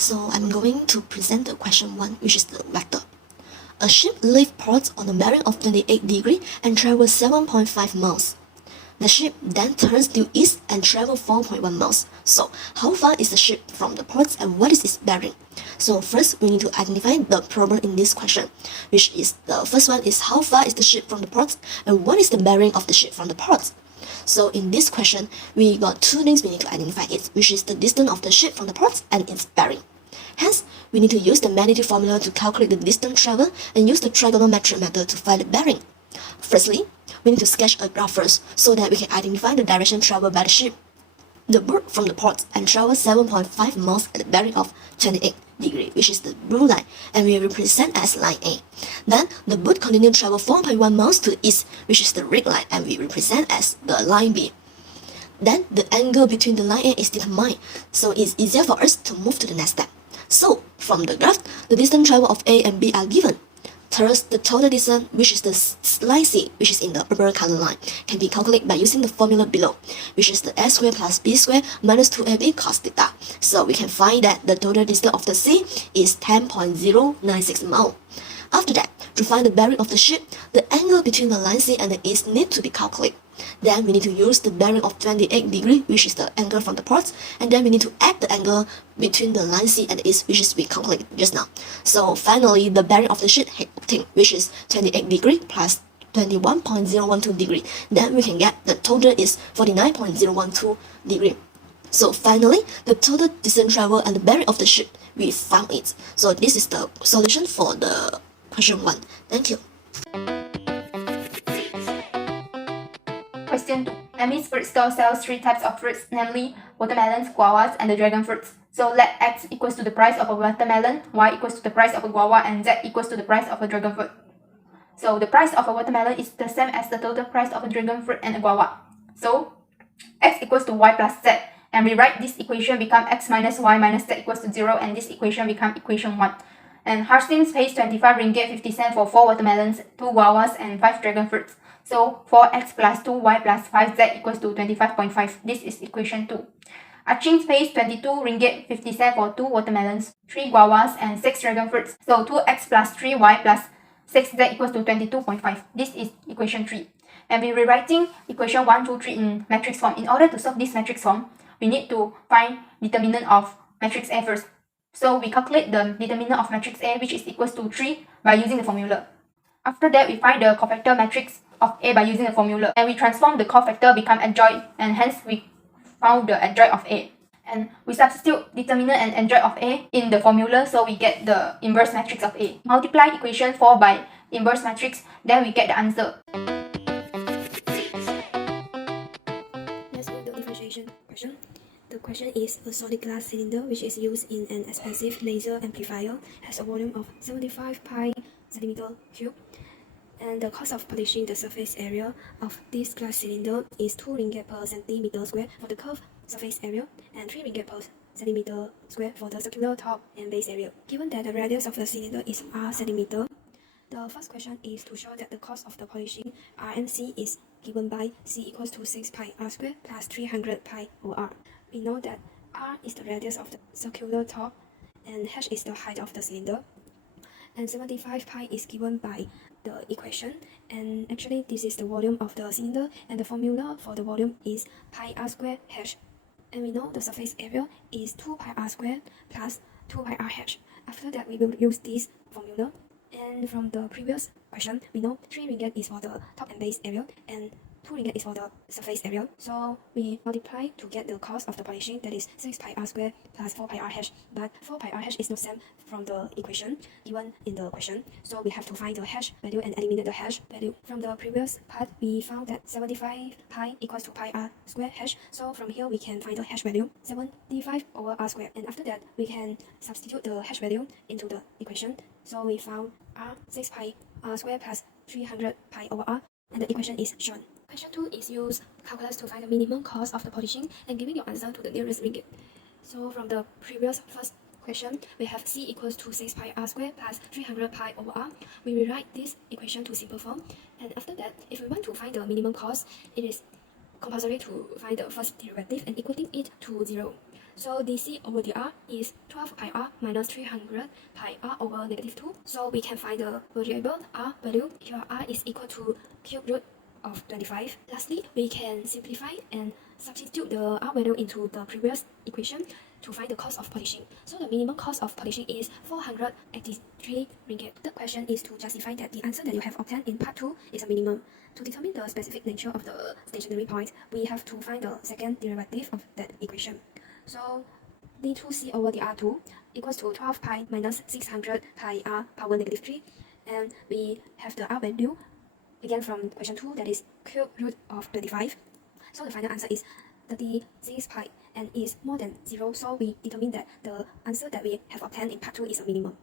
So I'm going to present the question 1, which is the vector. A ship leaves port on a bearing of 28 degrees and travels 7.5 miles. The ship then turns due east and travels 4.1 miles. So how far is the ship from the port and what is its bearing? So first we need to identify the problem in this question, which is the first one is how far is the ship from the port and what is the bearing of the ship from the port? So in this question, we got two things we need to identify it, which is the distance of the ship from the port and its bearing. Hence, we need to use the magnitude formula to calculate the distance traveled and use the trigonometric method to find the bearing. Firstly, we need to sketch a graph first so that we can identify the direction traveled by the ship. The bird from the port and travels 7.5 miles at a bearing of 28 degrees, which is the blue line, and we represent as line A. Then the boat continues to travel 4.1 miles to the east, which is the red line, and we represent as the line B. Then the angle between the line A is determined, so it's easier for us to move to the next step. So from the graph, the distance traveled of A and B are given. Thus, the total distance, which is the line C, which is in the purple color line, can be calculated by using the formula below, which is the a squared plus b squared minus 2ab cos theta. So we can find that the total distance of the C is 10.096 miles. After that, to find the bearing of the ship, the angle between the line C and the east need to be calculated. Then we need to use the bearing of 28 degrees, which is the angle from the port, and then we need to add the angle between the line C and the east, which is we calculated just now. So finally, the bearing of the ship obtained, which is 28 degrees plus 21.012 degrees. Then we can get the total is 49.012 degrees. So finally, the total distance traveled and the bearing of the ship, we found it. So this is the solution for the question 1. Thank you. Question 2. Emmy's fruit store sells 3 types of fruits, namely watermelons, guavas, and the dragon fruits. So let x equals to the price of a watermelon, y equals to the price of a guava, and z equals to the price of a dragon fruit. So the price of a watermelon is the same as the total price of a dragon fruit and a guava. So x equals to y plus z, and we write this equation become x minus y minus z equals to 0, and this equation become equation 1. And Hastings pays 25 ringgit 50 cents for 4 watermelons, 2 guavas, and 5 dragon fruits. So 4x plus 2y plus 5z equals to 25.5. This is equation 2. Achings pays 22 ringgit 50 cents for 2 watermelons, 3 guavas, and 6 dragon fruits. So 2x plus 3y plus 6z equals to 22.5. This is equation 3. And we're rewriting equation 1, 2, 3 in matrix form. In order to solve this matrix form, we need to find determinant of matrix A first. So we calculate the determinant of matrix A, which is equals to 3 by using the formula. After that, we find the cofactor matrix of A by using the formula, and we transform the cofactor become adjoint, and hence we found the adjoint of A. And we substitute determinant and adjoint of A in the formula, so we get the inverse matrix of A. Multiply equation 4 by inverse matrix, then we get the answer. Let's do the differentiation question. The question is a solid glass cylinder which is used in an expensive laser amplifier has a volume of 75 pi centimeter cube, and the cost of polishing the surface area of this glass cylinder is 2 ringgit per centimeter square for the curved surface area and 3 ringgit per centimeter square for the circular top and base area. Given that the radius of the cylinder is r centimeter, the first question is to show that the cost of the polishing RMC is given by C equals to 6 pi r square plus 300 pi OR. We know that r is the radius of the circular top and h is the height of the cylinder, and 75 pi is given by the equation, and actually this is the volume of the cylinder, and the formula for the volume is pi r square h, and we know the surface area is 2 pi r square plus 2 pi r h. After that, we will use this formula, and from the previous question we know 3 ringgit is for the top and base area and 2 ringgit is for the surface area, so we multiply to get the cost of the polishing, that is 6 pi r square plus 4 pi r h, but 4 pi r h is not same from the equation given in the question, so we have to find the h value and eliminate the h value. From the previous part, we found that 75 pi equals to pi r square h, so from here we can find the h value 75 over r square, and after that we can substitute the h value into the equation, so we found r 6 pi r square plus 300 pi over r, and the equation is shown. Question 2 is use calculus to find the minimum cost of the polishing and giving your answer to the nearest ringgit. So from the previous first question, we have C equals to 6 pi r square plus 300 pi over r. We rewrite this equation to simple form, and after that, if we want to find the minimum cost, it is compulsory to find the first derivative and equating it to 0. So dc over dr is 12 pi r minus 300 pi r over negative 2. So we can find the variable r value. Here r is equal to cube root of 25. Lastly, we can simplify and substitute the r value into the previous equation to find the cost of polishing. So the minimum cost of polishing is 483 ringgit. The question is to justify that the answer that you have obtained in part 2 is a minimum. To determine the specific nature of the stationary point, we have to find the second derivative of that equation. So d2c over dr2 equals to 12 pi minus 600 pi r power negative 3. And we have the r value again from question 2, that is cube root of 25. So the final answer is 36 pi and is more than 0. So we determine that the answer that we have obtained in part 2 is a minimum.